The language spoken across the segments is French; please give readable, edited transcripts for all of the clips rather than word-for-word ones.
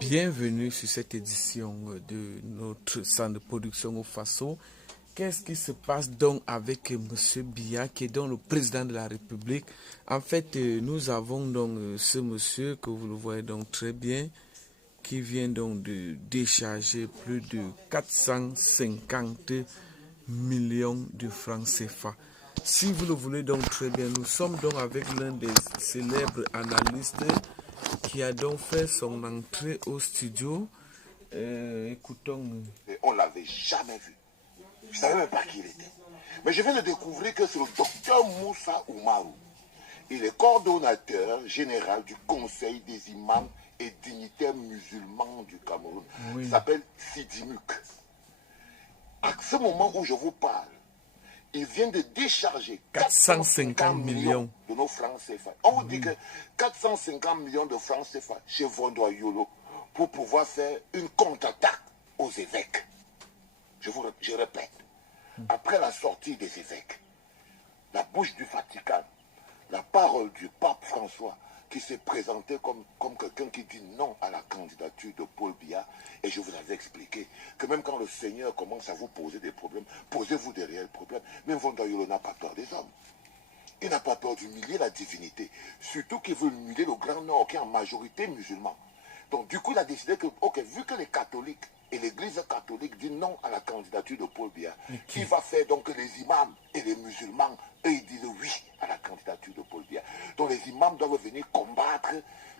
Bienvenue sur cette édition de notre centre de production au Faso. Qu'est-ce qui se passe donc avec M. Biya, qui est donc le président de la République? En fait, nous avons donc ce monsieur, que vous le voyez donc très bien, qui vient donc de décharger plus de 450 millions de francs CFA. Si vous le voulez donc très bien, nous sommes donc avec l'un des célèbres analystes qui a donc fait son entrée au studio. Écoutons. On ne l'avait jamais vu. Je ne savais même pas qui il était. Mais je viens de découvrir que c'est le docteur Moussa Oumarou. Il est coordonnateur général du Conseil des imams et dignitaires musulmans du Cameroun. Oui. Il s'appelle Sidimuk. À ce moment où je vous parle, il vient de décharger 450 millions de nos francs CFA. On vous dit que 450 millions de francs CFA chez Vondoa Yolo pour pouvoir faire une contre-attaque aux évêques. Je répète, après la sortie des évêques, la bouche du Vatican, la parole du pape François, qui s'est présenté comme quelqu'un qui dit non à la candidature de Paul Biya. Et je vous avais expliqué que même quand le Seigneur commence à vous poser des problèmes, posez-vous des réels problèmes. Même Vondoa Yolo n'a pas peur des hommes. Il n'a pas peur d'humilier la divinité. Surtout qu'il veut humilier le Grand Nord, qui est en majorité musulman. Donc du coup, il a décidé que, ok, vu que les catholiques et l'église catholique disent non à la candidature de Paul Biya, il va faire donc que les imams et les musulmans, eux, ils disent oui à la candidature de Paul Biya. Donc les imams doivent venir combattre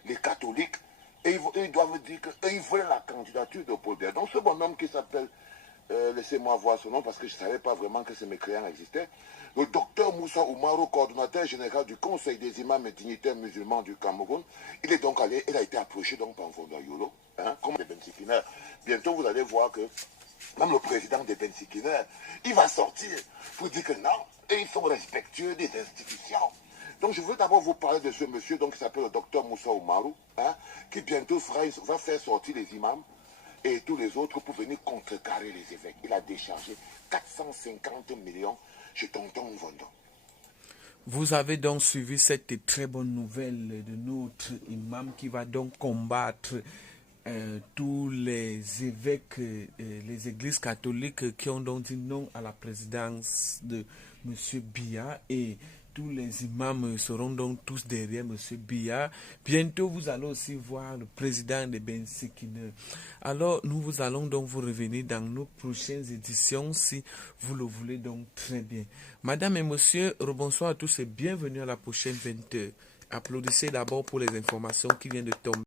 les catholiques et ils doivent dire qu'eux, ils veulent la candidature de Paul Biya. Donc ce bonhomme qui s'appelle, laissez-moi voir son nom parce que je ne savais pas vraiment que ces mécréants existaient, le docteur Moussa Oumarou, coordonnateur général du Conseil des imams et dignitaires musulmans du Cameroun, il est donc allé, il a été approché donc par Vondoa Yolo, comme les Bensikiner. Bientôt vous allez voir que même le président des Bensikiner, il va sortir pour dire que non, et ils sont respectueux des institutions. Donc je veux d'abord vous parler de ce monsieur donc, qui s'appelle le docteur Moussa Oumarou, qui bientôt va faire sortir les imams et tous les autres pour venir contrecarrer les évêques. Il a déchargé 450 millions chez Tonton Vondo. Vous avez donc suivi cette très bonne nouvelle de notre imam qui va donc combattre tous les évêques, les églises catholiques qui ont donc dit non à la présidence de M. Biya, et tous les imams seront donc tous derrière M. Biya. Bientôt, vous allez aussi voir le président de Bensikiner. Alors, nous allons donc vous revenir dans nos prochaines éditions si vous le voulez donc très bien. Madame et monsieur, rebonsoir à tous et bienvenue à la prochaine 20h. Applaudissez d'abord pour les informations qui viennent de tomber.